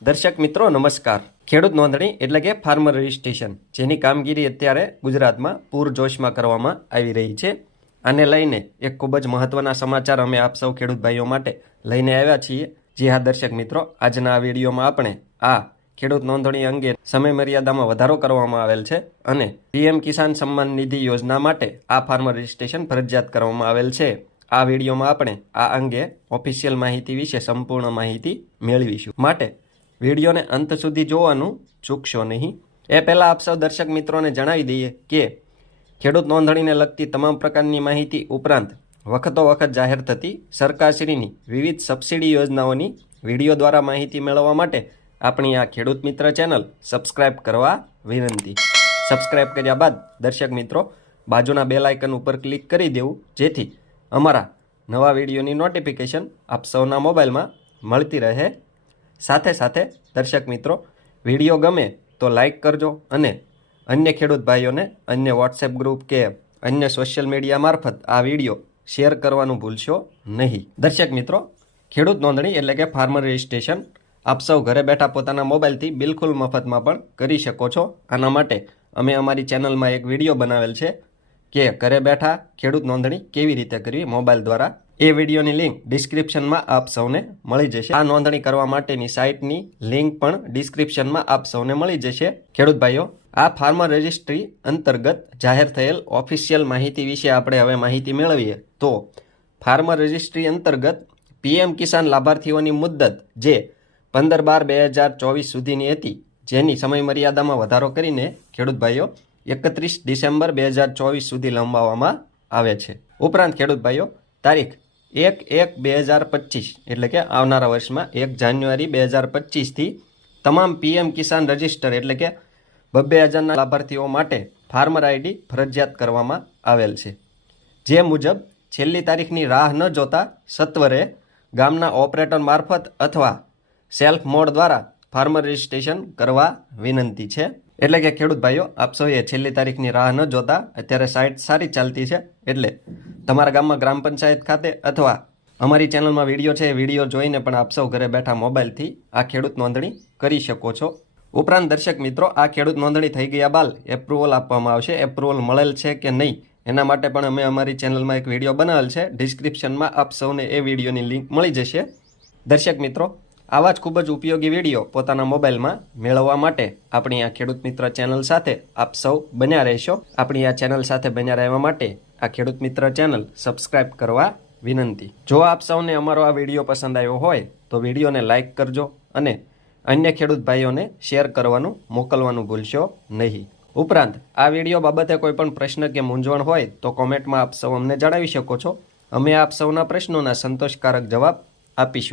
દર્શક મિત્રો, નમસ્કાર. ખેડૂત નોંધણી એટલે કે ફાર્મર રજિસ્ટ્રેશન જેની કામગીરી અત્યારે ગુજરાતમાં પૂરજોશમાં કરવામાં આવી રહી છે. આને લઈને એક ખૂબ જ મહત્વના સમાચાર અમે આપ સૌ ખેડૂત ભાઈઓ માટે લઈને આવ્યા છીએ. જી હા, દર્શક મિત્રો, આજના આ વિડીયોમાં આપણે આ ખેડૂત નોંધણી અંગે સમય મર્યાદામાં વધારો કરવામાં આવેલ છે અને પીએમ કિસાન સન્માન નિધિ યોજના માટે આ ફાર્મર રજિસ્ટ્રેશન ફરજિયાત કરવામાં આવેલ છે. આ વિડીયોમાં આપણે આ અંગે ઓફિશિયલ માહિતી વિશે સંપૂર્ણ માહિતી મેળવીશું. માટે વિડીયોને અંત સુધી જોવાનું ચૂકશો નહીં. એ પહેલાં આપ સૌ દર્શક મિત્રોને જણાવી દઈએ કે ખેડૂત નોંધણીને લગતી તમામ પ્રકારની માહિતી ઉપરાંત વખતો વખત જાહેર થતી સરકારશ્રીની વિવિધ સબસિડી યોજનાઓની વીડિયો દ્વારા માહિતી મેળવવા માટે આપણી આ ખેડૂત મિત્ર ચેનલ સબસ્ક્રાઇબ કરવા વિનંતી. સબસ્ક્રાઇબ કર્યા બાદ દર્શક મિત્રો બાજુના બેલ આઇકન ઉપર ક્લિક કરી દેવું, જેથી અમારા નવા વિડીયોની નોટિફિકેશન આપ સૌના મોબાઈલમાં મળતી રહે. સાથે સાથે દર્શક મિત્રો, વીડિયો ગમે તો લાઈક કરજો અને અન્ય ખેડૂત ભાઈઓને અન્ય વોટ્સએપ ગ્રુપ કે અન્ય સોશિયલ મીડિયા મારફત આ વીડિયો શેર કરવાનું ભૂલશો નહીં. દર્શક મિત્રો, ખેડૂત નોંધણી એટલે કે ફાર્મર રજિસ્ટ્રેશન આપ સૌ ઘરે બેઠા પોતાના મોબાઈલથી બિલકુલ મફતમાં પણ કરી શકો છો. આના માટે અમે અમારી ચેનલમાં એક વીડિયો બનાવેલ છે કે ઘરે બેઠા ખેડૂત નોંધણી કેવી રીતે કરવી, મોબાઈલ દ્વારા એ વિડીયોની લિંક ડિસ્ક્રિપ્શનમાં આપ સૌને મળી જશે. આ નોંધણી કરવા માટેની સાઇટની લિંક પણ ડિસ્ક્રિપ્શનમાં આપ સૌને મળી જશે. ખેડૂત ભાઈઓ, આ ફાર્મર રજિસ્ટ્રી અંતર્ગત જાહેર થયેલ ઓફિશિયલ માહિતી વિશે આપણે હવે માહિતી મેળવીએ. તો, ફાર્મર રજિસ્ટ્રી અંતર્ગત પીએમ કિસાન લાભાર્થીઓની મુદ્દત જે પંદર બાર બે હજાર ચોવીસ સુધીની હતી, જેની સમયમર્યાદામાં વધારો કરીને ખેડૂત ભાઈઓ, એકત્રીસ ડિસેમ્બર બે હજાર ચોવીસ સુધી લંબાવવામાં આવે છે. ઉપરાંત ખેડૂત ભાઈઓ, તારીખ એક એક બે હજાર પચીસ. એટલે કે આવનારા વર્ષમાં એક જાન્યુઆરી બે હજાર પચીસથી તમામ પીએમ કિસાન રજિસ્ટર એટલે કે બબ્બે હજારના લાભાર્થીઓ માટે ફાર્મર આઈડી ફરજિયાત કરવામાં આવેલ છે. જે મુજબ છેલ્લી તારીખની રાહ ન જોતા સત્વરે ગામના ઓપરેટર મારફત અથવા સેલ્ફ મોડ દ્વારા ફાર્મર રજિસ્ટ્રેશન કરવા વિનંતી છે. એટલે કે ખેડૂત ભાઈઓ, આપ સૌએ છેલ્લી તારીખની રાહ ન જોતા. અત્યારે સાઇટ સારી ચાલતી છે. એટલે તમારા ગામમાં ગ્રામ પંચાયત ખાતે અથવા અમારી ચેનલમાં વીડિયો છે, એ વીડિયો જોઈને પણ આપ સૌ ઘરે બેઠા મોબાઈલથી આ ખેડૂત નોંધણી કરી શકો છો. ઉપરાંત દર્શક મિત્રો, આ ખેડૂત નોંધણી થઈ ગયા બાદ એપ્રુવલ આપવામાં આવશે. એપ્રુવલ મળેલ છે કે નહીં, એના માટે પણ અમે અમારી ચેનલમાં એક વીડિયો બનાવેલ છે. ડિસ્ક્રિપ્શનમાં આપ સૌને એ વિડીયોની લિંક મળી જશે. દર્શક મિત્રો આવા જ ખૂબ જ ઉપયોગી વીડિયો પોતાના મોબાઈલમાં મેળવવા માટે આપણી આ ખેડૂત મિત્ર ચેનલ સાથે આપ સૌ બન્યા રહેશો. આપણી આ ચેનલ સાથે બન્યા રહેવા માટે આ ખેડૂત મિત્ર ચેનલ સબસ્ક્રાઇબ કરવા વિનંતી. જો આપ સૌને અમારો આ વીડિયો પસંદ આવ્યો હોય, તો વિડીયોને લાઇક કરજો અને અન્ય ખેડૂત ભાઈઓને શેર કરવાનું મોકલવાનું ભૂલશો નહીં. ઉપરાંત, આ વીડિયો બાબતે કોઈપણ પ્રશ્ન કે મૂંઝવણ હોય, તો કોમેન્ટમાં આપ સૌ અમને જણાવી શકો છો. અમે આપ સૌના પ્રશ્નોના સંતોષકારક જવાબ આપીશું.